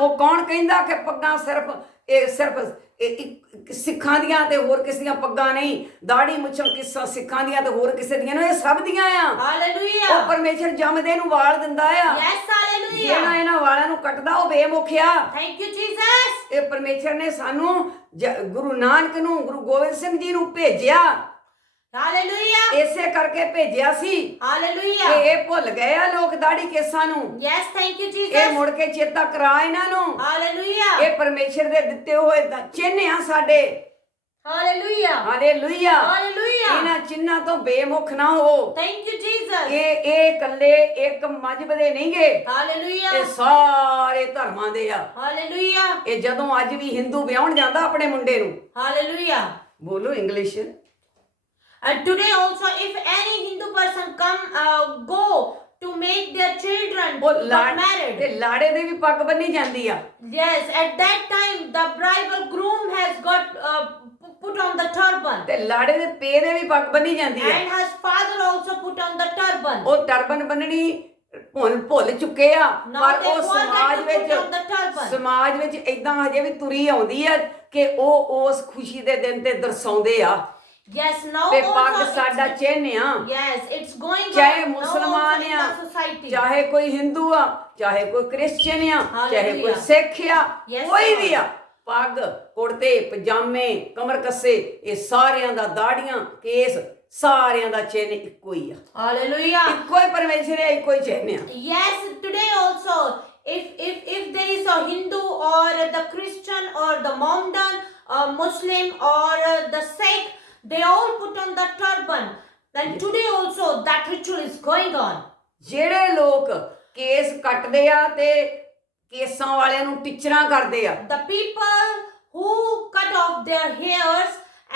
ਉਹ ਕੌਣ ਕਹਿੰਦਾ ਕਿ ਪੱਗਾਂ ਸਿਰਫ ਇਹ ਸਿਰਫ ਸਿੱਖਾਂ ਦੀਆਂ ਤੇ ਹੋਰ ਕਿਸੇ ਦੀਆਂ ਪੱਗਾਂ ਨਹੀਂ ਦਾੜੀ ਮੁੱਛਾਂ ਕਿਸਾ ਸਿੱਖਾਂ ਦੀਆਂ ਤੇ ਹੋਰ ਕਿਸੇ ਦੀਆਂ ਨੇ ਇਹ ਸਭ ਦੀਆਂ ਆ ਉਹ Hallelujah. ਪਰਮੇਸ਼ਰ ਜੰਮਦੇ ਨੂੰ ਵਾਲ ਦਿੰਦਾ ਆ Yes, ਜਿਹੜਾ hallelujah. ਇਹਨਾਂ ਵਾਲਾਂ ਨੂੰ ਕੱਟਦਾ ਉਹ ਬੇਮੁਖਿਆ Thank you, Jesus. ਇਹ ਪਰਮੇਸ਼ਰ ਨੇ ਸਾਨੂੰ ਗੁਰੂ ਨਾਨਕ ਨੂੰ ਗੁਰੂ ਗੋਬਿੰਦ ਸਿੰਘ ਜੀ ਨੂੰ ਭੇਜਿਆ Hallelujah. ਇਸੇ ਕਰਕੇ ਭੇਜਿਆ ਸੀ ਕਿ Hallelujah. ਇਹ ਭੁੱਲ ਗਏ ਆ ਲੋਕ ਦਾੜੀ ਕੇਸਾਂ ਨੂੰ Yes, thank you, ਇਹ Jesus. ਮੁੜ ਕੇ ਚੇਤਾ ਕਰਾ ਇਹਨਾਂ ਨੂੰ Hallelujah. ਇਹ ਪਰਮੇਸ਼ਰ ਦੇ ਦਿੱਤੇ ਹੋਏ ਦਾ ਚਿੰਨ੍ਹ ਆ ਸਾਡੇ Hallelujah. Hallelujah Hallelujah. ਇਹਨਾਂ ਚਿੰਨ੍ਹਾਂ ਤੋਂ ਬੇਮੁਖ ਨਾ ਹੋ Thank you, Jesus. ਇਹ ਇਹ ਇਕੱਲੇ ਇੱਕ ਮਜਬ ਦੇ ਨਹੀਂਗੇ ਇਹ Hallelujah. ਸਾਰੇ ਧਰਮਾਂ ਦੇ ਆ Hallelujah. ਇਹ ਜਦੋਂ ਅੱਜ ਵੀ ਹਿੰਦੂ ਵਿਆਹਣ ਜਾਂਦਾ ਆਪਣੇ ਮੁੰਡੇ ਨੂੰ Hallelujah. ਬੋਲੋ English And today also, if any Hindu person come, uh, go to make their children ਉਹ got ਲਾੜ ਤੇ married. ਲਾੜੇ ਦੇ ਵੀ ਪੱਗ ਬੰਨੀ ਜਾਂਦੀ ਆ Yes, at that time, the bridal groom has got uh, pu- put on the turban. ਤੇ ਲਾੜੇ ਦੇ ਪੇ ਦੇ ਵੀ ਪੱਗ ਬੰਨੀ ਜਾਂਦੀ ਆ And his father also put on the turban. ਉਹ ਟਰਬਨ ਬੰਨਣੀ ਭੁੱਲ ਭੁੱਲ ਚੁੱਕੇ ਆ Now ਪਰ they ਉਹ forget ਸਮਾਜ to ਵਿੱਚ put on the turban. ਸਮਾਜ ਵਿੱਚ ਇਦਾਂ ਹਜੇ ਵੀ ਤੁਰੀ ਆਉਂਦੀ ਆ ਕਿ ਉਹ ਉਸ ਖੁਸ਼ੀ ਦੇ ਦਿਨ ਤੇ ਦਰਸਾਉਂਦੇ ਆ Yes, now ਤੇ also ਪੱਗ it's- ਸਾਡਾ ਚਿੰਨ੍ਹ ਆ Yes, it's going ਚਾਹੇ on now ਮੁਸਲਮਾਨ also in ਆ the society. ਚਾਹੇ ਕੋਈ ਹਿੰਦੂ ਆ ਚਾਹੇ ਕੋਈ ਕ੍ਰਿਸਚੀਅਨ ਆ ਚਾਹੇ ਕੋਈ Hallelujah. ਸਿੱਖ ਆ Yes, ਕੋਈ. ਵੀ ਆ ਪੱਗ ਕੁੜਤੇ ਪਜਾਮੇ ਕਮਰ ਕੱਸੇ ਇਹ ਸਾਰਿਆਂ ਦਾ ਦਾੜੀਆਂ ਕੇਸ ਸਾਰਿਆਂ ਦਾ ਚਿੰਨ੍ਹ ਇੱਕੋ ਹੀ ਆ Hallelujah. ਇੱਕੋ ਹੀ ਪਰਮੇਸ਼ਰ ਹੈ ਇੱਕੋ ਹੀ ਚਿੰਨ੍ਹ ਆ Yes, today also, if if if there is a Hindu or the Christian or the Mohammedan, uh, Muslim or uh, the Sikh, they all put on the turban. Then today also that ritual is going on. ਜਿਹੜੇ ਲੋਕ case ਕੱਟਦੇ ਆ ਤੇ ਕੇਸਾਂ ਵਾਲਿਆਂ ਨੂੰ ਟਿਚਰਾਂ ਕਰਦੇ ਆ The people who cut off their hairs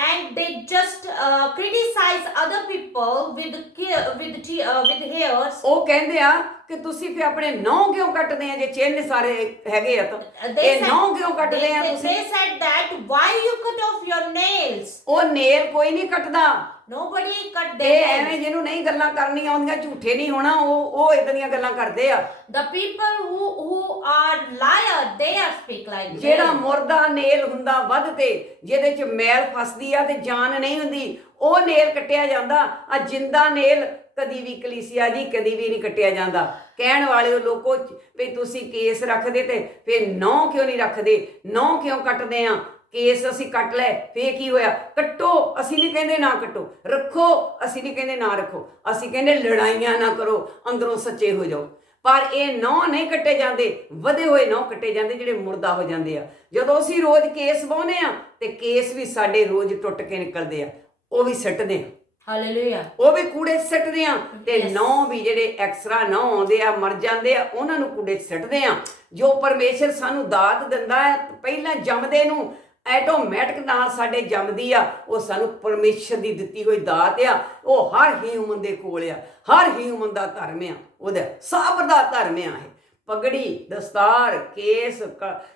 and they just uh, criticize other people with ki- with t- uh, with hairs. ਉਹ ਕਹਿੰਦੇ ਆ ਕਿ ਤੁਸੀਂ ਫਿਰ ਆਪਣੇ ਨੌ ਕਿਉਂ ਕੱਟਦੇ ਆ ਜੇ ਚਿੰਨ੍ਹ ਸਾਰੇ ਹੈਗੇ ਆ ਤਾਂ They ਇਹ said- ਨੌ ਕਿਉਂ ਕੱਟਦੇ ਆ they, ਤੁਸੀਂ they said that why you cut off your nails? ਉਹ ਨੇਲ ਕੋਈ ਨਹੀਂ ਕੱਟਦਾ Nobody cut ਇਹ their ਐਵੇਂ nails. ਜਿਹਨੂੰ ਨਹੀਂ ਗੱਲਾਂ ਕਰਨੀਆਂ ਆਉਂਦੀਆਂ ਝੂਠੇ ਨਹੀਂ ਹੋਣਾ ਉਹ ਉਹ ਇਦਾਂ ਦੀਆਂ ਗੱਲਾਂ ਕਰਦੇ ਆ The people who who are liar, they are speak like ਜਿਹੜਾ that. ਮੁਰਦਾ ਨੇਲ ਹੁੰਦਾ ਵੱਧ ਤੇ ਜਿਹਦੇ ਚ ਮੈਲ ਫਸਦੀ ਆ ਤੇ ਜਾਨ ਨਹੀਂ ਹੁੰਦੀ ਉਹ ਨੇਲ ਕੱਟਿਆ ਜਾਂਦਾ ਆ ਜਿੰਦਾ ਨੇਲ ਕਦੀ ਵੀ ਕਲੀਸਿਆ ਜੀ, ਕਦੀ ਵੀ ਨਹੀਂ ਕੱਟਿਆ ਜਾਂਦਾ। ਕਹਿਣ ਵਾਲੇ ਲੋਕੋ ਵੀ ਤੁਸੀਂ ਕੇਸ ਰੱਖਦੇ ਤੇ ਫਿਰ ਨੌ ਕਿਉਂ ਨਹੀਂ ਰੱਖਦੇ? ਨੌ ਕਿਉਂ ਕੱਟਦੇ ਆ? ਕੇਸ ਅਸੀਂ ਕੱਟ ਲੈ ਫੇ ਕੀ ਹੋਇਆ? ਕੱਟੋ, ਅਸੀਂ ਨਹੀਂ ਕਹਿੰਦੇ ਨਾ ਕੱਟੋ। ਰੱਖੋ, ਅਸੀਂ ਨਹੀਂ ਕਹਿੰਦੇ ਨਾ ਰੱਖੋ। ਅਸੀਂ ਕਹਿੰਦੇ ਲੜਾਈਆਂ ਨਾ ਕਰੋ, ਅੰਦਰੋਂ ਸੱਚੇ ਹੋ ਜਾਓ। ਪਰ ਇਹ ਨੌ ਨਹੀਂ ਕੱਟੇ ਜਾਂਦੇ, ਵਧੇ ਹੋਏ ਨੌ ਕੱਟੇ ਜਾਂਦੇ, ਜਿਹੜੇ ਮੁਰਦਾ ਹੋ ਜਾਂਦੇ ਆ। ਜਦੋਂ ਅਸੀਂ ਰੋਜ਼ ਕੇਸ ਵਾਹੁੰਦੇ ਆ, ਤੇ ਕੇਸ ਵੀ ਸਾਡੇ ਰੋਜ਼ ਟੁੱਟ ਕੇ ਨਿਕਲਦੇ ਆ। ਉਹ ਵੀ ਸੱਟਦੇ ਆ। Hallelujah. ਉਹ ਵੀ ਕੂੜੇ ਸਿੱਟਦੇ ਆ ਤੇ. ਨੌ ਵੀ ਜਿਹੜੇ ਐਕਸਟਰਾ ਨੌ ਆਉਂਦੇ ਆ ਮਰ ਜਾਂਦੇ ਆ ਉਹਨਾਂ ਨੂੰ ਕੂੜੇ ਸਿੱਟਦੇ ਆ ਜੋ ਪਰਮੇਸ਼ਰ ਸਾਨੂੰ ਦਾਤ ਦਿੰਦਾ ਹੈ ਪਹਿਲਾਂ ਜੰਮਦੇ ਨੂੰ ਐਟੋਮੈਟਿਕ ਨਾਲ ਸਾਡੇ ਜੰਮਦੀ ਆ ਉਹ ਸਾਨੂੰ ਪਰਮੇਸ਼ਰ ਦੀ ਦਿੱਤੀ ਹੋਈ ਦਾਤ ਆ ਉਹ ਹਰ ਹਿਊਮਨ ਦੇ ਕੋਲ ਆ ਹਰ ਹਿਊਮਨ ਦਾ ਧਰਮ ਆ ਉਹਦਾ ਸਭ ਦਾ ਧਰਮ ਆ ਇਹ ਪਗੜੀ ਦਸਤਾਰ ਕੇਸ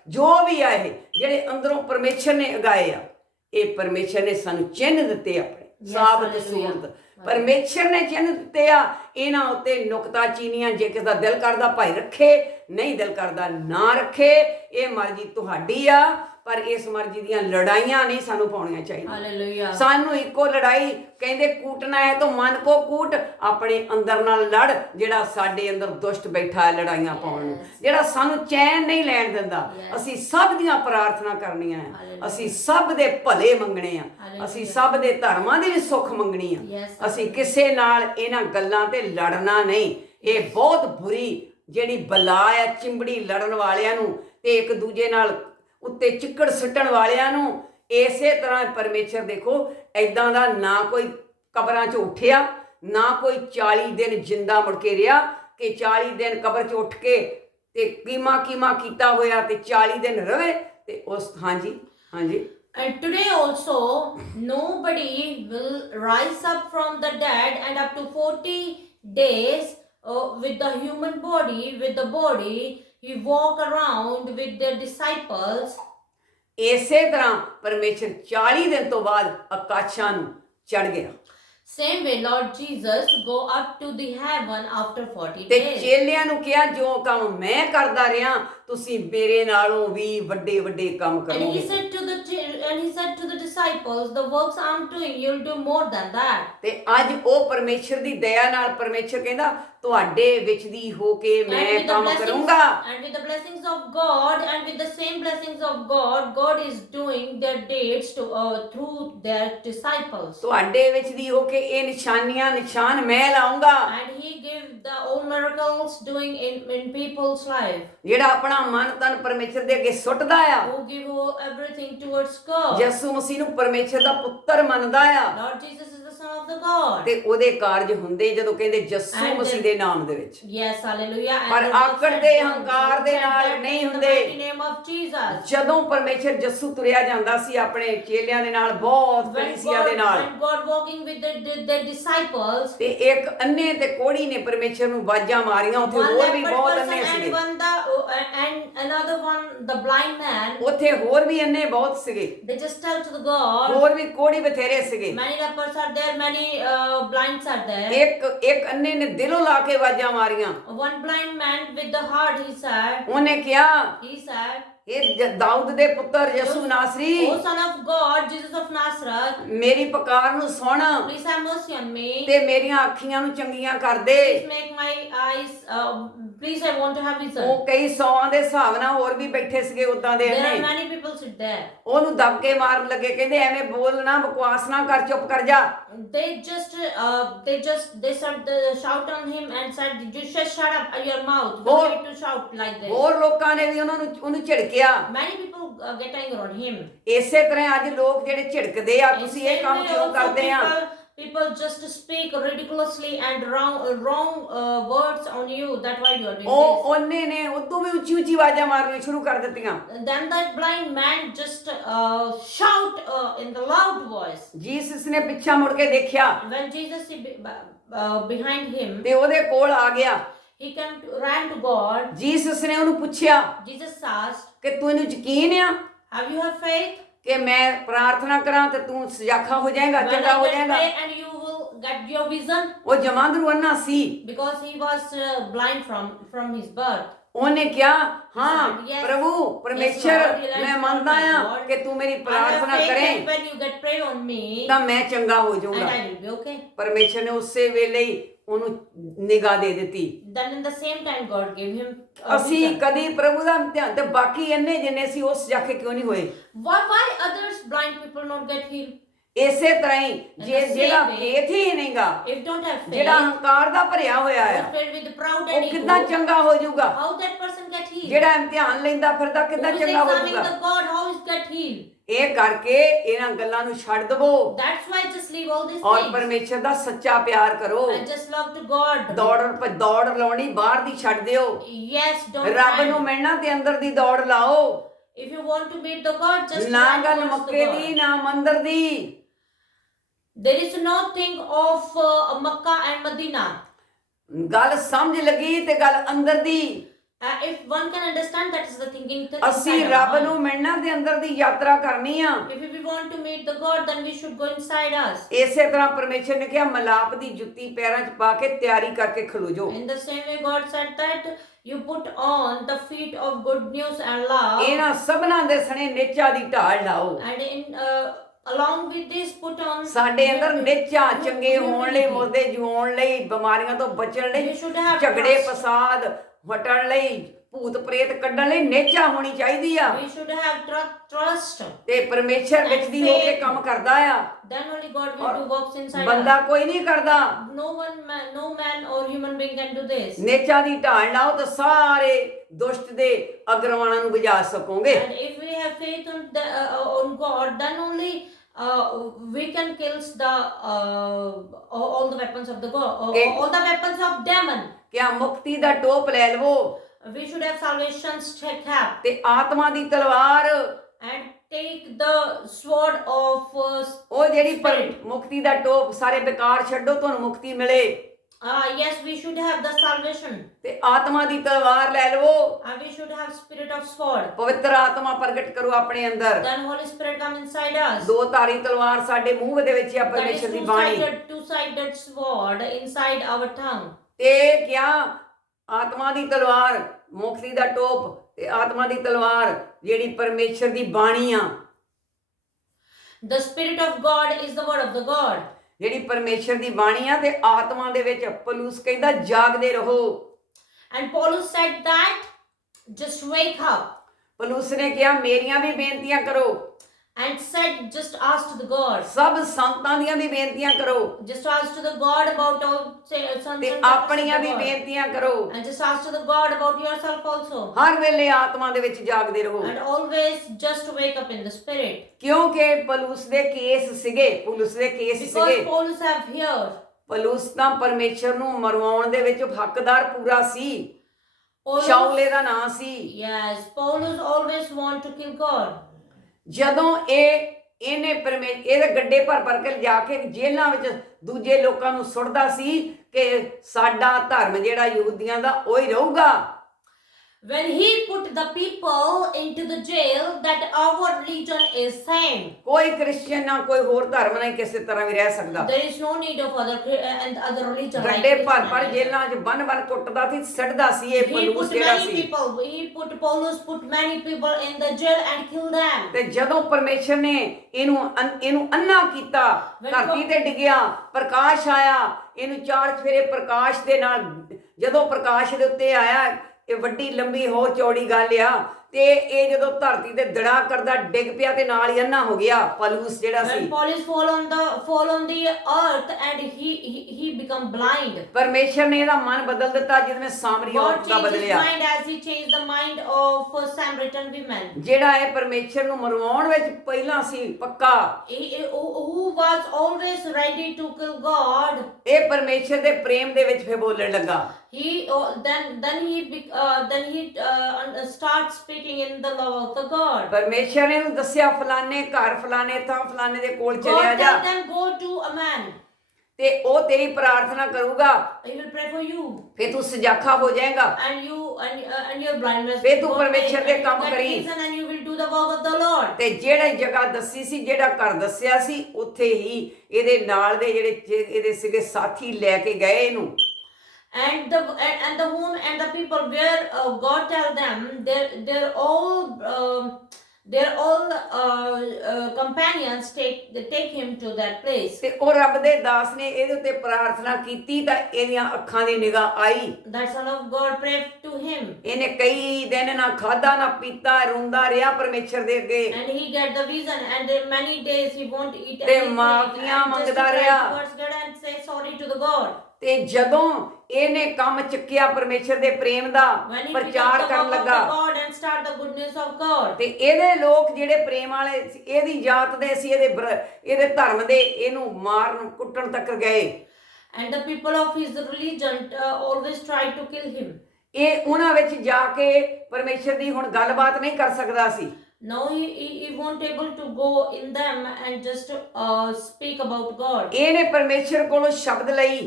ਜੋ ਵੀ ਆ ਇਹ ਜਿਹੜੇ ਅੰਦਰੋਂ ਪਰਮੇਸ਼ਰ ਨੇ ਉਗਾਏ ਆ ਇਹ ਪਰਮੇਸ਼ਰ ਨੇ ਸਾਨੂੰ ਚਿੰਨ੍ਹ ਦਿੱਤੇ ਆਪਣੇ ਸਾਬਤ. ਸੂਰਤ। ਪਰਮੇਸ਼ਰ ਨੇ ਚਿੰਨ੍ਹ ਦਿੱਤੇ ਆ ਇਹਨਾਂ ਉੱਤੇ ਨੁਕਤਾ ਚੀਨੀਆਂ ਜੇ ਕਿਸੇ ਦਾ ਦਿਲ ਕਰਦਾ ਭਾਈ ਰੱਖੇ ਨਹੀਂ ਦਿਲ ਕਰਦਾ ਨਾ ਰੱਖੇ ਇਹ ਮਰਜ਼ੀ ਤੁਹਾਡੀ ਆ। ਪਰ ਇਸ ਮਰਜ਼ੀ ਦੀਆਂ ਲੜਾਈਆਂ ਨਹੀਂ ਸਾਨੂੰ ਪਾਉਣੀਆਂ ਚਾਹੀਦੀਆਂ। Hallelujah. ਸਾਨੂੰ ਇੱਕੋ ਲੜਾਈ ਕਹਿੰਦੇ ਕੂਟਣਾ ਹੈ ਤਾਂ ਮਨ ਕੋ ਕੂਟ ਆਪਣੇ ਅੰਦਰ ਨਾਲ ਲੜ ਜਿਹੜਾ ਸਾਡੇ ਅੰਦਰ ਦੁਸ਼ਟ ਬੈਠਾ ਹੈ ਲੜਾਈਆਂ ਪਾਉਣ ਨੂੰ। ਜਿਹੜਾ ਸਾਨੂੰ ਚੈਨ ਨਹੀਂ ਲੈਣ ਦਿੰਦਾ ਅਸੀਂ ਸਭ ਦੀਆਂ ਪ੍ਰਾਰਥਨਾ ਕਰਨੀਆਂ ਆ ਅਸੀਂ ਸਭ ਦੇ ਭਲੇ ਮੰਗਣੇ ਆ। ਅਸੀਂ ਸਭ ਦੇ ਧਰਮਾਂ ਦੀ ਵੀ ਸੁੱਖ ਮੰਗਣੀ ਆ। ਅਸੀਂ ਕਿਸੇ ਨਾਲ ਇਹਨਾਂ ਗੱਲਾਂ ਤੇ ਲੜਨਾ ਨਹੀਂ। ਇਹ ਬਹੁਤ ਬੁਰੀ ਜਿਹੜੀ ਬਲਾ ਆ ਚਿੰਬੜੀ ਲੜਨ ਵਾਲਿਆਂ ਨੂੰ ਤੇ ਇੱਕ ਦੂਜੇ ਨਾਲ ਉੱਤੇ ਚਿੱਕੜ ਸੁੱਟਣ ਵਾਲਿਆਂ ਨੂੰ ਇਸੇ ਤਰ੍ਹਾਂ ਪਰਮੇਸ਼ਰ ਦੇਖੋ ਐਦਾਂ ਦਾ ਨਾ ਕੋਈ ਕਬਰਾਂ 'ਚ ਉੱਠਿਆ ਨਾ ਕੋਈ 40 ਦਿਨ ਜਿੰਦਾ ਮੁੜ ਕੇ ਰਿਹਾ ਕਿ 40 ਦਿਨ ਕਬਰ 'ਚ ਉੱਠ ਕੇ ਤੇ ਕੀਮਾ ਕੀਮਾ ਕੀਤਾ ਹੋਇਆ ਤੇ 40 ਦਿਨ ਰਵੇ ਤੇ ਉਸ ਹਾਂਜੀ ਹਾਂਜੀ। And today also, nobody will rise up from the dead and up to 40 days uh, with the human body, with the body, he walk around with their disciples. ਇਸੇ ਤਰ੍ਹਾਂ ਪਰਮੇਸ਼ਰ 40 ਦਿਨ ਤੋਂ ਬਾਅਦ ਆਕਾਸ਼ਾਂ ਨੂੰ ਚੜ ਗਿਆ Same way, Lord Jesus go up to the heaven after 40 ਤੇ days. ਚੇਲਿਆਂ ਨੂੰ ਕਿਹਾ ਜੋ ਕੰਮ ਮੈਂ ਕਰਦਾ ਰਿਹਾ ਤੁਸੀਂ ਮੇਰੇ ਨਾਲੋਂ ਵੀ ਵੱਡੇ ਵੱਡੇ ਕੰਮ And he ਕਰੋਗੇ said to the and he said to the disciples, the works I'm doing, you'll do more than that. ਤੇ ਅੱਜ ਉਹ ਪਰਮੇਸ਼ਰ ਦੀ ਦਇਆ ਨਾਲ ਪਰਮੇਸ਼ਰ ਕਹਿੰਦਾ ਤੁਹਾਡੇ ਵਿੱਚ ਦੀ ਹੋ ਕੇ ਮੈਂ ਕੰਮ ਕਰੂੰਗਾ and with the blessings of God, and with the same blessings of God, God is doing their deeds to uh, through their disciples. ਤੁਹਾਡੇ ਵਿੱਚ ਦੀ ਹੋ ਕੇ ਇਹ ਨਿਸ਼ਾਨੀਆਂ ਨਿਸ਼ਾਨ ਮੈਂ ਲਾਉਂਗਾ And he gave the all miracles doing in, in people's life. ਜਿਹੜਾ ਆਪਣਾ ਮਨ ਤਨ ਪਰਮੇਸ਼ਰ ਦੇ ਅੱਗੇ ਸੁੱਟਦਾ ਆ Who give all- everything towards God. ਯਿਸੂ ਮਸੀਹ ਨੂੰ ਪਰਮੇਸ਼ਰ ਦਾ ਪੁੱਤਰ ਮੰਨਦਾ ਆ Lord Jesus is the Son of the ਤੇ ਉਹਦੇ ਕਾਰਜ ਹੁੰਦੇ ਜਦੋਂ ਕਹਿੰਦੇ ਯਿਸੂ And ਮਸੀਹ ਦੇ ਨਾਮ ਦੇ ਵਿੱਚ Yes, hallelujah. And ਪਰ the works ਆਕੜ ਦੇ, ਹੰਕਾਰ ਦੇ ਨਾਲ ਨਹੀਂ in the ਹੁੰਦੇ। mighty name of Jesus. ਜਦੋਂ ਪਰਮੇਸ਼ਰ ਯਿਸੂ ਤੁਰਿਆ ਜਾਂਦਾ ਸੀ ਆਪਣੇ ਚੇਲਿਆਂ ਦੇ ਨਾਲ ਬਹੁਤ When ਫਰੀਸੀਆਂ God, ਦੇ ਨਾਲ when God walking with the, the, the disciples, ਤੇ ਇੱਕ ਅੰਨੇ ਤੇ ਕੋੜੀ ਨੇ ਪਰਮੇਸ਼ਰ ਨੂੰ ਬਾਜਾਂ ਮਾਰੀਆਂ ਉੱਥੇ one ਹੋਰ ਵੀ leopard ਬਹੁਤ person ਅੰਨੇ and ਸੀਗੇ one the uh, and another one the blind man, ਉੱਥੇ ਹੋਰ ਵੀ ਅੰਨੇ ਬਹੁਤ ਸੀਗੇ they just tell to the God, ਹੋਰ ਵੀ ਕੋੜੀ ਬਥੇਰੇ ਸੀਗੇ many lepers are there, many uh, ਇੱਕ ਇੱਕ ਅੰਨੇ ਨੇ ਦਿਲੋਂ ਲਾ ਕੇ ਬਾਜਾਂ ਮਾਰੀਆਂ One blind man with the heart, he said, ਉਹਨੇ ਕਿਹਾ he said, ਇਹ ਜ- ਦਾਊਦ ਦੇ ਪੁੱਤਰ ਯਿਸੂ ਨਾਸਰੀ O son of God, Jesus of Nazareth, ਮੇਰੀ ਪੁਕਾਰ ਨੂੰ ਸੁਣ please have mercy on me. ਤੇ ਮੇਰੀਆਂ ਅੱਖੀਆਂ ਨੂੰ ਚੰਗੀਆਂ ਕਰ ਦੇ Please make my eyes, uh, please I want to have vision. ਉਹ ਕਈ ਸੌਆਂ ਦੇ ਹਿਸਾਬ ਨਾਲ ਹੋਰ ਵੀ ਬੈਠੇ ਸੀਗੇ ਉਦਾਂ ਦੇ There are ਅੰਨੇ many people sit there. ਉਹਨੂੰ ਦਬਕੇ ਮਾਰਨ ਲੱਗੇ ਕਹਿੰਦੇ ਐਵੇਂ ਬੋਲ ਨਾ ਬਕਵਾਸ ਨਾ ਕਰ ਚੁੱਪ ਕਰ ਜਾ They just, uh, they just, they said, the, shout on him and said, you just shut up your mouth. You ਹੋਰ- need to shout like this. ਹੋਰ ਲੋਕਾਂ ਨੇ ਵੀ ਉਹਨਾਂ ਨੂੰ ਉਹਨੂੰ ਝਿੜਕਿਆ Many people uh, get angry on him. ਇਸੇ ਤਰ੍ਹਾਂ ਅੱਜ ਲੋਕ ਜਿਹੜੇ ਝਿੜਕਦੇ ਆ In ਤੁਸੀਂ same ਇਹ ਕੰਮ way ਕਿਉਂ also ਕਰਦੇ ਆ people, people just speak ridiculously and wrong, uh, wrong uh, words on you. That's why you are doing ਉਹ. ਉਹਨੇ ਨੇ ਉਦੋਂ ਵੀ ਉੱਚੀ ਉੱਚੀ ਆਵਾਜ਼ਾਂ ਮਾਰਨੀਆਂ ਸ਼ੁਰੂ ਕਰ ਦਿੱਤੀਆਂ Then that blind man just uh, shout uh, in the loud voice. Jesus ਨੇ ਪਿੱਛਾ ਮੁੜ ਕੇ ਦੇਖਿਆ When Jesus he be- uh, behind him, ਤੇ ਉਹਦੇ ਕੋਲ ਆ ਗਿਆ he came to, ran to God. Jesus ਨੇ ਉਹਨੂੰ ਪੁੱਛਿਆ Jesus asked, ਕਿ ਤੂੰ ਇਹਨੂੰ ਯਕੀਨ ਆ "Have you have faith? ਕਿ ਮੈਂ ਪ੍ਰਾਰਥਨਾ ਕਰਾਂ ਤੇ ਤੂੰ ਸਜਾਖਾ ਹੋ ਜਾਏਗਾ When ਚੰਗਾ I ਹੋ will ਜਾਏਗਾ pray and you will get your vision?" ਉਹ ਜਮਾਂਦਰੂ ਅੰਨਾ ਸੀ Because he was uh, blind from from his birth. ਉਹਨੇ ਕਿਹਾ ਹਾਂ Yes. ਪ੍ਰਭੂ ਪਰਮੇਸ਼ਰ Lord, yes, ਮੈਂ ਮੰਨਦਾ ਆ. ਕਿ ਤੂੰ ਮੇਰੀ I have ਪ੍ਰਾਰਥਨਾ faith ਕਰੇ that when you get pray on me, ਤਾਂ ਮੈਂ ਚੰਗਾ ਹੋ and ਜਾਊਂਗਾ I will be okay. ਪਰਮੇਸ਼ਰ ਨੇ ਉਸੇ ਵੇਲੇ ਹੀ ਉਹਨੂੰ ਨਿਗਾਹ ਦੇ ਦਿੱਤੀ Then in the same time, God gave him. a ਅਸੀਂ vision. ਕਦੀ ਪ੍ਰਭੂ ਦਾ ਧਿਆਨ ਤੇ ਬਾਕੀ ਇੰਨੇ ਜਿੰਨੇ ਸੀ ਉਸ ਜਾ ਕੇ ਕਿਉਂ ਨਹੀਂ ਹੋਏ Why why others blind people not get healed? ਇਸੇ ਤਰ੍ਹਾਂ ਹੀ ਜੇ the same ਜਿਹੜਾ way, ਫੇਥ ਹੀ ਨਹੀਂਗਾ If don't have faith, ਜਿਹੜਾ ਹੰਕਾਰ ਦਾ ਭਰਿਆ ਹੋਇਆ filled with proud ਉਹ ਕਿੱਦਾਂ ego, ਚੰਗਾ ਹੋ ਜਾਊਗਾ how that person get healed? ਜਿਹੜਾ ਇਮਤਿਹਾਨ ਲੈਂਦਾ ਫਿਰਦਾ ਕਿੱਦਾਂ is ਚੰਗਾ ਹੋ examining ਜਾਊਗਾ the God, how is get healed? ਇਹ ਕਰਕੇ ਇਹਨਾਂ ਗੱਲਾਂ ਨੂੰ ਛੱਡ ਦਵੋ That's why just leave all these ਔਰ things. ਪਰਮੇਸ਼ਰ ਦਾ ਸੱਚਾ ਪਿਆਰ ਕਰੋ And just love to God. ਦੌੜ ਦੌੜ ਲਾਉਣੀ ਬਾਹਰ ਦੀ ਛੱਡ ਦਿਓ Yes, don't ਰੱਬ. ਨੂੰ ਮਿਲਣਾ ਤੇ ਅੰਦਰ ਦੀ ਦੌੜ ਲਾਓ If you want to meet the God, just ਨਾ ਗੱਲ towards the ਮੱਕੇ God. ਦੀ ਨਾ ਮੰਦਰ ਦੀ There is nothing of uh, Makkah and Medina. ਗੱਲ ਸਮਝ ਲੱਗੀ ਤੇ ਗੱਲ ਅੰਦਰ ਦੀ Uh, if one can understand, that is the thinking. th- ਅਸੀਂ inside our ਰੱਬ mind. ਨੂੰ ਮਿਲਣਾ ਤੇ ਅੰਦਰ ਦੀ ਯਾਤਰਾ ਕਰਨੀ ਆ If we want to meet the God, then we should go inside us. ਇਸੇ ਤਰ੍ਹਾਂ ਪਰਮੇਸ਼ਰ ਨੇ ਕਿਹਾ ਮਲਾਪ ਦੀ ਜੁੱਤੀ ਪੈਰਾਂ 'ਚ ਪਾ ਕੇ ਤਿਆਰੀ ਕਰਕੇ ਖਲੋ ਜਾਓ In the same way, God said that you put on the feet of good news and love, ਇਹਨਾਂ ਸਭਨਾਂ ਦੇ ਸਣੇ ਨੇਚਾ ਦੀ ਢਾਲ ਲਾਓ and in uh, along with this, put on. ਸਾਡੇ ਅੰਦਰ ਨੇਚਾ. ਚੰਗੇ ਹੋਣ ਲਈ ਮੁਰਦੇ ਜਿਉਣ ਲਈ ਬਿਮਾਰੀਆਂ ਤੋਂ ਬਚਣ ਲਈ We should have ਝਗੜੇ trust. ਫਸਾਦ ਹਟਣ ਲਈ ਭੂਤ ਪ੍ਰੇਤ ਕੱਢਣ ਲਈ ਨੇਚਾ ਹੋਣੀ ਚਾਹੀਦੀ ਆ We should have tr- trust. ਤੇ ਪਰਮੇਸ਼ਰ ਵਿੱਚ ਦੀ ਹੋ ਕੇ ਕੰਮ ਕਰਦਾ ਆ Then only God will ਔਰ do works inside ਬੰਦਾ us. ਕੋਈ ਨਹੀਂ ਕਰਦਾ No one man, no man or human being can do this. ਨੇਚਾ ਦੀ ਢਾਲ ਲਾਓ ਤਾਂ ਸਾਰੇ ਦੁਸ਼ਟ ਦੇ ਅਗਰਵਾਣਾ ਨੂੰ ਬੁਝਾ ਸਕੋਗੇ And if we have faith on the uh, on God, then only uh, we can kill the uh, all the weapons of the God, all, Okay. all the weapons of demon. ਕਿਆ ਮੁਕਤੀ ਦਾ top ਲੈ ਲਵੋ We should have salvation's check cap ਤੇ ਆਤਮਾ ਦੀ ਤਲਵਾਰ and take the sword of uh, ਉਹ ਜਿਹੜੀ. ਮੁਕਤੀ ਦਾ ਟੋਪ ਸਾਰੇ ਬੇਕਾਰ ਛੱਡੋ ਤੁਹਾਨੂੰ ਮੁਕਤੀ ਮਿਲੇ uh, yes, we should have the salvation ਤੇ ਆਤਮਾ ਦੀ ਤਲਵਾਰ ਲੈ ਲਵੋ and we should have spirit of sword. ਪਵਿੱਤਰ ਆਤਮਾ ਪ੍ਰਗਟ ਕਰੋ ਆਪਣੇ ਅੰਦਰ Then Holy Spirit come inside us. ਦੋ ਧਾਰੀ ਤਲਵਾਰ ਸਾਡੇ ਮੂੰਹ ਦੇ ਵਿੱਚ ਆ That is ਪਰਮੇਸ਼ਰ ਦੀ ਬਾਣੀ two-sided, two-sided sword inside our tongue. ਤੇ ਕਿਆ ਆਤਮਾ ਦੀ ਤਲਵਾਰ ਮੁਕਤੀ ਦਾ ਟੋਪ ਤੇ ਆਤਮਾ ਦੀ ਤਲਵਾਰ ਜਿਹੜੀ ਪਰਮੇਸ਼ਰ ਦੀ ਬਾਣੀ ਆ The Spirit of God is the word of the God. ਜਿਹੜੀ ਪਰਮੇਸ਼ਰ ਦੀ ਬਾਣੀ ਆ ਤੇ ਆਤਮਾ ਦੇ ਵਿੱਚ ਪਲੂਸ ਕਹਿੰਦਾ ਜਾਗਦੇ ਰਹੋ। And Paulus said that just wake up. ਪਲੂਸ ਨੇ ਕਿਹਾ ਮੇਰੀਆਂ ਵੀ ਬੇਨਤੀਆਂ ਕਰੋ। And said just ask to the God. ਸਭ ਸੰਤਾਂ ਦੀਆਂ ਵੀ ਬੇਨਤੀਆਂ ਕਰੋ Just ask to the God about all say, sons ਤੇ and daughters of ਆਪਣੀਆਂ the ਵੀ God. ਬੇਨਤੀਆਂ ਕਰੋ And just ask to the God about yourself also. ਹਰ ਵੇਲੇ ਆਤਮਾ ਦੇ ਵਿੱਚ ਜਾਗਦੇ ਰਹੋ And always just wake up in the spirit. ਕਿਉਂਕਿ ਪਲੂਸ ਦੇ ਕੇਸ ਸੀਗੇ ਪੁਲਿਸ ਦੇ ਕੇਸ Because ਸੀਗੇ Paulus have here. ਪਲੂਸ ਤਾਂ ਪਰਮੇਸ਼ਰ ਨੂੰ ਮਰਵਾਉਣ ਦੇ ਵਿੱਚ ਹੱਕਦਾਰ ਪੂਰਾ ਸੀ Paulus, ਸ਼ਾਉਲੇ ਦਾ ਨਾਂ ਸੀ yes, Paulus always want to kill God. ਜਦੋਂ ਇਹ, ਇਹਨੇ ਪਰਮੇ, ਇਹਦੇ ਗੱਡੇ ਭਰ ਭਰ ਕੇ ਜਾ ਕੇ ਜੇਲ੍ਹਾਂ ਵਿੱਚ ਦੂਜੇ ਲੋਕਾਂ ਨੂੰ ਸੁੱਟਦਾ ਸੀ ਕਿ ਸਾਡਾ ਧਰਮ ਜਿਹੜਾ ਯਹੂਦੀਆਂ ਦਾ ਉਹ ਹੀ ਰਹੂਗਾ। When he put the people into the jail, that our religion is same. ਕੋਈ ਕ੍ਰਿਸਚੀਅਨ ਨਾ ਕੋਈ ਹੋਰ ਧਰਮ ਨਹੀਂ ਕਿਸੇ ਤਰ੍ਹਾਂ ਵੀ ਰਹਿ ਸਕਦਾ There is no need of other cri- and other religion. like ਗੱਡੇ ਭਰ ਭਰ Christianity. ਜੇਲ੍ਹਾਂ 'ਚ ਬੰਨ ਬੰਨ ਕੁੱਟਦਾ ਸੀ ਸੜਦਾ ਸੀ ਇਹ He ਪਲੂਸ put ਜਿਹੜਾ many C people. He put Paulus put many people in the jail and killed them. ਤੇ ਜਦੋਂ ਪਰਮੇਸ਼ਰ ਨੇ ਇਹਨੂੰ ਅੰ- ਇਹਨੂੰ ਅੰਨਾ ਕੀਤਾ When ਧਰਤੀ ਤੇ ਡਿੱਗਿਆ ਪ੍ਰਕਾਸ਼ ਆਇਆ ਇਹਨੂੰ ਚਾਰ ਚਫੇਰੇ ਪ੍ਰਕਾਸ਼ ਦੇ ਨਾਲ ਜਦੋਂ ਪ੍ਰਕਾਸ਼ ਦੇ ਉੱਤੇ ਆਇਆ ਇਹ ਵੱਡੀ ਲੰਬੀ ਹੋਰ ਚੌੜੀ ਗੱਲ ਆ ਤੇ ਇਹ ਜਦੋਂ ਧਰਤੀ ਤੇ ਦੜਾ ਕਰਦਾ ਡਿੱਗ ਪਿਆ ਤੇ ਨਾਲ ਹੀ ਅੰਨਾ ਹੋ ਗਿਆ ਪਲੂਸ ਜਿਹੜਾ When C fall on the fall on the earth and he he, he become blind. ਪਰਮੇਸ਼ਰ ਨੇ ਇਹਦਾ ਮਨ ਬਦਲ ਦਿੱਤਾ ਜਿਵੇਂ ਸਾਮਰੀ God ਔਰਤ ਦਾ changed his ਬਦਲਿਆ mind as he changed the mind of uh, Samaritan women. ਜਿਹੜਾ ਇਹ ਪਰਮੇਸ਼ਰ ਨੂੰ ਮਰਵਾਉਣ ਵਿੱਚ ਪਹਿਲਾਂ ਸੀ ਪੱਕਾ He, he- who who was always ready to kill God. ਇਹ ਪਰਮੇਸ਼ਰ ਦੇ ਪ੍ਰੇਮ ਦੇ ਵਿੱਚ ਫੇ ਬੋਲਣ ਲੱਗਾ He oh, then then he bec- uh, then he uh, un- starts speaking in the love of the God. ਪਰਮੇਸ਼ਰ ਨੇ ਇਹਨੂੰ ਦੱਸਿਆ ਫਲਾਣੇ ਘਰ ਫਲਾਣੇ ਥਾਂ ਫਲਾਣੇ ਦੇ ਕੋਲ ਚਲਿਆ God ਜਾ tell them go to a man. ਤੇ ਉਹ ਤੇਰੀ ਪ੍ਰਾਰਥਨਾ ਕਰੂਗਾ He will pray for you. ਫੇ ਤੂੰ ਸਜਾਖਾ ਹੋ ਜਾਏਗਾ and you and, uh, and your blindness ਵੇ ਤੂੰ will go ਪਰਮੇਸ਼ਰ away, ਦੇ and ਕੰਮ that ਕਰੀ। reason and you will do the work of the Lord. ਤੇ ਜਿਹੜੀ ਜਗ੍ਹਾ ਦੱਸੀ ਸੀ ਜਿਹੜਾ ਘਰ ਦੱਸਿਆ ਸੀ ਉੱਥੇ ਹੀ ਇਹਦੇ ਨਾਲ ਦੇ ਜਿਹੜੇ ਜੇ- ਇਹਦੇ ਸੀਗੇ ਸਾਥੀ ਲੈ ਕੇ ਗਏ ਇਹਨੂੰ And the and, and the whom and the people where uh, God tell them they're they're all um, they're all uh, uh, companions take they take him to that place. ਤੇ ਉਹ ਰੱਬ ਦੇ ਦਾਸ ਨੇ ਇਹਦੇ ਉੱਤੇ ਪ੍ਰਾਰਥਨਾ ਕੀਤੀ ਤਾਂ ਇਹਦੀਆਂ ਅੱਖਾਂ ਦੀ ਨਿਗਾਹ ਆਈ That son of God prayed to him, ਇਹਨੇ ਕਈ ਦਿਨ ਨਾ ਖਾਦਾ ਨਾ ਪੀਤਾ ਰੋਂਦਾ ਰਿਹਾ ਪਰਮੇਸ਼ਰ ਦੇ ਅੱਗੇ and he get the vision. And in many days he won't eat ਤੇ anything, ਮਾਫ਼ੀਆਂ and just to ਮੰਗਦਾ cry ਰਿਹਾ। towards God and say sorry to the God. ਤੇ ਜਦੋਂ ਇਹਨੇ ਕੰਮ ਚੱਕਿਆ ਪਰਮੇਸ਼ਰ ਦੇ ਪ੍ਰੇਮ ਦਾ When he ਪ੍ਰਚਾਰ the ਕਰਨ work of ਲੱਗਾ the God and start the goodness of God. ਤੇ ਇਹਦੇ ਲੋਕ ਜਿਹੜੇ ਪ੍ਰੇਮ ਵਾਲੇ ਸੀ, ਇਹਦੀ ਜਾਤ ਦੇ ਸੀ ਇਹਦੇ ਬਰ- ਇਹਦੇ ਧਰਮ ਦੇ ਇਹਨੂੰ ਮਾਰਨ ਕੁੱਟਣ ਤੱਕ ਗਏ And the people of his religion uh, always tried to kill him. ਇਹ ਉਹਨਾਂ ਵਿੱਚ ਜਾ ਕੇ ਪਰਮੇਸ਼ਰ ਦੀ ਹੁਣ ਗੱਲਬਾਤ ਨਹੀਂ ਕਰ ਸਕਦਾ ਸੀ Now he, he, he won't able to go in them and just uh, speak about God. ਇਹਨੇ ਪਰਮੇਸ਼ਰ ਕੋਲੋਂ ਸ਼ਬਦ ਲਈ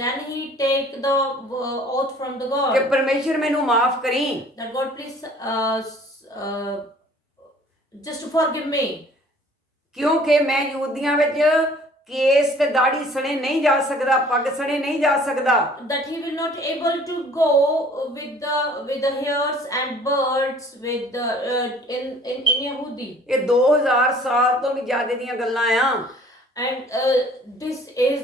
Then he take the uh, oath from the ਕਿ God ਪਰਮੇਸ਼ਰ ਮੈਨੂੰ ਮਾਫ ਕਰੀ that God please uh, s- uh, just forgive me ਕਿਉਂਕਿ ਮੈਂ ਯਹੂਦੀਆਂ ਵਿੱਚ ਕੇਸ ਤੇ ਦਾੜੀ ਸਣੇ ਨਹੀਂ ਜਾ ਸਕਦਾ ਪੱਗ ਸਣੇ ਨਹੀਂ ਜਾ ਸਕਦਾ that he will not able to go with the with the hairs and birds with the uh, in, in in Yehudi ਇਹ 2000 ਸਾਲ ਤੋਂ ਵੀ ਜ਼ਿਆਦਾ ਦੀਆਂ ਗੱਲਾਂ ਆ and uh, this is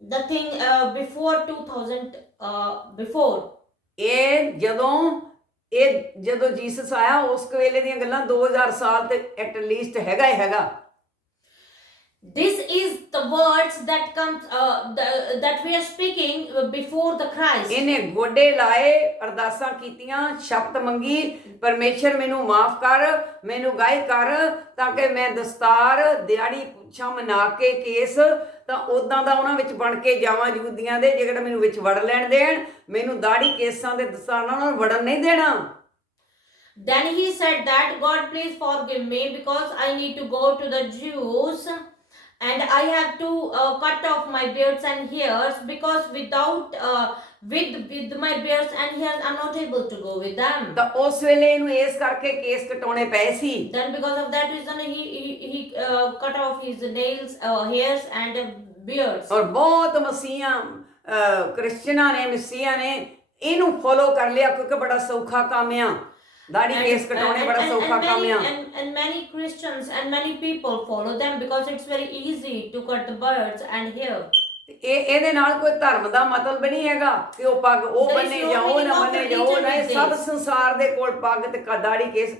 the thing uh, before 2000 uh, before. ਇਹ ਜਦੋਂ ਇਹ ਜਦੋਂ ਜੀਸਸ ਆਇਆ ਉਸ ਵੇਲੇ ਦੀਆਂ ਗੱਲਾਂ 2000 ਸਾਲ ਤੇ ਐਟ ਲੀਸਟ ਹੈਗਾ ਹੀ ਹੈਗਾ। This is the words that comes uh, the, that we are speaking before the christ. ਇਹਨੇ ਗੋਡੇ ਲਾਏ ਅਰਦਾਸਾਂ ਕੀਤੀਆਂ ਸ਼ਬਦ ਮੰਗੀ ਪਰਮੇਸ਼ਰ ਮੈਨੂੰ ਮਾਫ ਕਰ ਮੈਨੂੰ ਗਾਇ ਕਰ ਤਾਂ ਕਿ ਮੈਂ ਦਸਤਾਰ ਦਿਹਾੜੀ ਪੁੱਛਾਂ ਮਨਾ ਕੇ ਕੇਸ ਤਾਂ ਉਦਾਂ ਦਾ ਉਹਨਾਂ ਵਿੱਚ ਬਣ ਕੇ ਜਾਵਾਂ ਯਹੂਦੀਆਂ ਦੇ ਜਿਹੜਾ ਮੈਨੂੰ ਵਿੱਚ ਵੜ ਲੈਣ ਦੇਣ ਮੈਨੂੰ ਦਾੜੀ ਕੇਸਾਂ ਦੇ ਦਸਤਾਰਾਂ ਨਾਲ ਵੜਨ ਨਹੀਂ ਦੇਣਾ then he said that god please forgive me because i need to go to the jews and i have to uh, cut off my beards and hairs because without uh, with with my beards and hairs i'm not able to go with them ਤਾਂ ਉਸ ਵੇਲੇ ਇਹਨੂੰ ਇਸ ਕਰਕੇ ਕੇਸ ਕਟਾਉਣੇ ਪਏ ਸੀ then because of that reason he he, he uh, cut off his nails uh, hairs and uh, beards ਔਰ ਬਹੁਤ ਮਸੀਹਾਂ ਅਹ, ਕ੍ਰਿਸਚਨਾਂ ਨੇ ਮਸੀਹਾਂ ਨੇ ਇਹਨੂੰ ਫੋਲੋ ਕਰ ਲਿਆ ਕਿਉਂਕਿ ਬੜਾ ਸੌਖਾ ਕੰਮ ਆ ਦਾੜੀ ਕੇਸ ਕਟਾਉਣੇ and- ਬੜਾ and- ਸੌਖਾ and ਕੰਮ ਆ and, and many Christians and many people follow them because it's very easy to cut the birds and hair. ਤੇ ਇਹ ਇਹਦੇ ਨਾਲ ਕੋਈ ਧਰਮ ਦਾ ਮਤਲਬ ਨਹੀਂ ਹੈਗਾ ਕਿ ਉਹ ਪੱਗ ਉਹ There is ਬੰਨੇ no ਜਾਂ ਉਹ ਨਾ of ਬੰਨੇ ਜਾਂ ਉਹ religion ਨਾ ਇਹ with ਸਭ this. ਸੰਸਾਰ ਦੇ ਕੋਲ ਪੱਗ ਤੇ ਕ- ਦਾੜੀ ਕੇਸ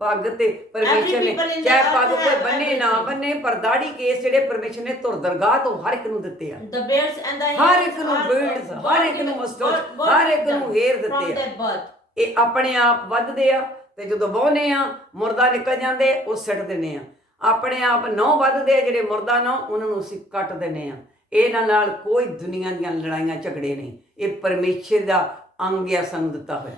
ਪੱਗ ਤੇ ਪਰਮੇਸ਼ਰ ਨੇ people in the ਚਾਹੇ earth ਪੱਗ ਕੋਈ have ਬੰਨੇ ਨਾ everything. ਬੰਨੇ ਪਰ ਦਾੜੀ ਕੇਸ ਜਿਹੜੇ ਪਰਮੇਸ਼ਰ ਨੇ ਧੁਰ ਦਰਗਾਹ ਤੋਂ ਹਰ ਇੱਕ ਨੂੰ ਦਿੱਤੇ ਆ The beards and the ਹਰ ਇੱਕ ਨੂੰ God ਹਰ ਇੱਕ ਨੂੰ God ਹਰ ਇੱਕ ਨੂੰ from ਦਿੱਤੇ ਆ। their birth. ਇਹ ਆਪਣੇ ਆਪ ਵੱਧਦੇ ਆ ਤੇ ਜਦੋਂ ਵਾਹੁੰਦੇ ਆ ਮੁਰਦਾ ਨਿਕਲ ਜਾਂਦੇ ਉਹ ਸਿੱਟ ਦਿੰਦੇ ਆ। ਆਪਣੇ ਆਪ ਨਹੁੰ ਵੱਧਦੇ ਆ ਜਿਹੜੇ ਮੁਰਦਾ ਨਾ ਉਹਨਾਂ ਨੂੰ ਅਸੀਂ ਕੱਟ ਦਿੰਦੇ ਆ। ਇਹਨਾਂ ਨਾਲ ਕੋਈ ਦੁਨੀਆ ਦੀਆਂ ਲੜਾਈਆਂ ਝਗੜੇ ਨਹੀਂ। ਇਹ ਪਰਮੇਸ਼ਰ ਦਾ ਅੰਗ ਆ ਸਾਨੂੰ ਦਿੱਤਾ ਹੋਇਆ।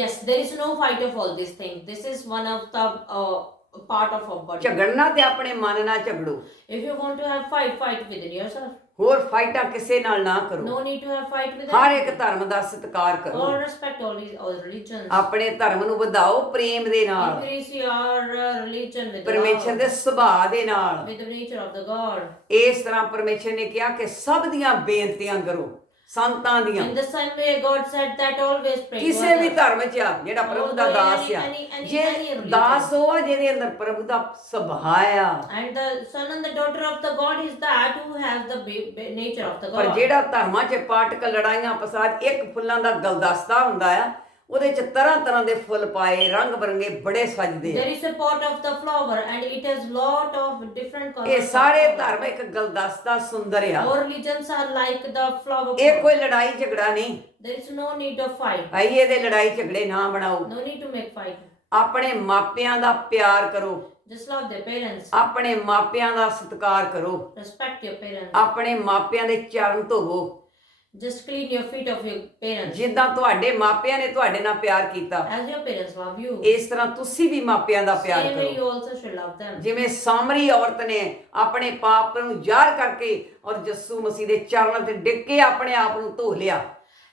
Yes, there is no fight of all these things. This is one of the uh, part of our body. ਝਗੜਨਾ ਤੇ ਆਪਣੇ ਮਨ ਨਾਲ ਝਗੜੋ If you want to have fight, fight within yourself. ਹੋਰ ਫਾਈਟਾਂ ਕਿਸੇ ਨਾਲ ਨਾ ਕਰੋ No need to have fight with Har anyone. ਇੱਕ ਧਰਮ ਦਾ ਸਤਿਕਾਰ ਕਰੋ Or respect all, these- all religions. ਆਪਣੇ ਧਰਮ ਨੂੰ ਵਧਾਓ ਪ੍ਰੇਮ ਦੇ ਨਾਲ Increase your uh, religion with ਪਰਮੇਸ਼ਰ ਦੇ ਸੁਭਾਅ ਦੇ ਨਾਲ with the nature of the God. ਇਸ ਤਰ੍ਹਾਂ ਪਰਮੇਸ਼ਰ ਨੇ ਕਿਹਾ ਕਿ ਸਭ ਦੀਆਂ ਬੇਨਤੀਆਂ ਕਰੋ ਸੰਤਾਂ ਦੀਆਂ In the same way, God said that always pray. to ਕਿਸੇ ਵੀ. ਧਰਮ ਚ ਆ ਜਿਹੜਾ ਪ੍ਰਭੂ ਦਾ ਦਾਸ ਆ ਜੇ. ਦਾਸ ਉਹ ਆ ਜਿਹਦੇ ਅੰਦਰ ਪ੍ਰਭੂ ਦਾ ਸੁਭਾਅ ਆ And the son and the daughter of the God is that who has the ba- ba- nature of the ਪਰ God. ਜਿਹੜਾ ਧਰਮਾਂ 'ਚ ਪਾਟਕ ਲੜਾਈਆਂ ਫਸਾਦ ਇੱਕ ਫੁੱਲਾਂ ਦਾ ਗਲਦਸਤਾ ਹੁੰਦਾ ਆ ਉਹਦੇ 'ਚ ਤਰ੍ਹਾਂ ਤਰ੍ਹਾਂ ਦੇ ਫੁੱਲ ਪਾਏ ਰੰਗ ਬਰੰਗੇ ਬੜੇ ਸਜਦੇ ਆ There is a pot of the flower and it has lot of different colors. ਇਹ ਸਾਰੇ. ਧਰਮ ਇੱਕ ਗਲਦਸਤਾ ਸੁੰਦਰ ਆ All religions are like the flower ਇਹ. ਕੋਈ ਲੜਾਈ ਝਗੜਾ ਨਹੀਂ There is no need of fight. ਭਾਈ ਇਹਦੇ ਲੜਾਈ ਝਗੜੇ ਨਾ ਬਣਾਓ No need to make fight. ਆਪਣੇ ਮਾਪਿਆਂ ਦਾ ਪਿਆਰ ਕਰੋ Just love their parents. ਆਪਣੇ ਮਾਪਿਆਂ ਦਾ ਸਤਿਕਾਰ ਕਰੋ Respect your parents. ਆਪਣੇ ਮਾਪਿਆਂ ਦੇ ਚਰਨ ਧੋਵੋ Just clean your feet of your parents. ਜਿੱਦਾਂ ਤੁਹਾਡੇ ਮਾਪਿਆਂ ਨੇ ਤੁਹਾਡੇ ਨਾਲ ਪਿਆਰ ਕੀਤਾ As your parents love you. ਇਸ ਤਰ੍ਹਾਂ ਤੁਸੀਂ ਵੀ ਮਾਪਿਆਂ ਦਾ ਪਿਆਰ Same way ਕਰੋ you also should love them. ਜਿਵੇਂ ਸਾਮਰੀ ਔਰਤ ਨੇ ਆਪਣੇ ਪਾਪ ਨੂੰ ਜ਼ਾਹਰ ਕਰਕੇ ਔਰ ਯਿਸੂ ਮਸੀਹ ਦੇ ਚਰਨਾਂ ਤੇ ਡਿੱਗ ਕੇ ਆਪਣੇ ਆਪ ਨੂੰ ਧੋ ਲਿਆ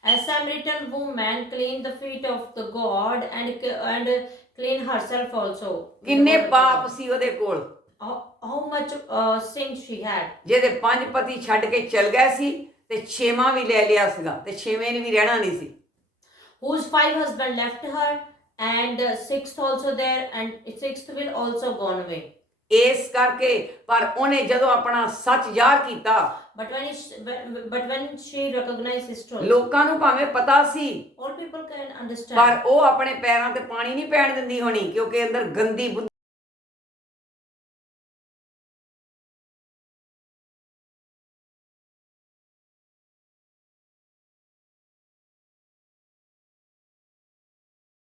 As Samaritan woman cleaned the feet of the God and and clean herself also. with the ਕਿੰਨੇ ਪਾਪ. ਸੀ ਉਹਦੇ ਕੋਲ How, how much uh, sin she had. ਜਿਹਦੇ ਪੰਜ ਪਤੀ ਛੱਡ ਕੇ ਚਲ ਗਏ ਸੀ ਤੇ ਛੇਵਾਂ ਵੀ ਲੈ ਲਿਆ ਸੀਗਾ ਤੇ ਛੇਵੇਂ ਨੇ ਵੀ ਰਹਿਣਾ ਨਹੀਂ ਸੀ Whose five husband left her and uh, sixth also there and sixth will also gone away. ਇਸ ਕਰਕੇ ਪਰ ਉਹਨੇ ਜਦੋਂ ਆਪਣਾ ਸੱਚ ਜ਼ਾਹਰ ਕੀਤਾ But when it, but when she recognized his truth, ਲੋਕਾਂ ਨੂੰ ਭਾਵੇਂ ਪਤਾ ਸੀ all people can understand. ਪਰ ਉਹ ਆਪਣੇ ਪੈਰਾਂ ਤੇ ਪਾਣੀ ਨਹੀਂ ਪੈਣ ਦਿੰਦੀ ਹੋਣੀ ਕਿਉਂਕਿ ਅੰਦਰ ਗੰਦੀ ਬੁੱਧੀ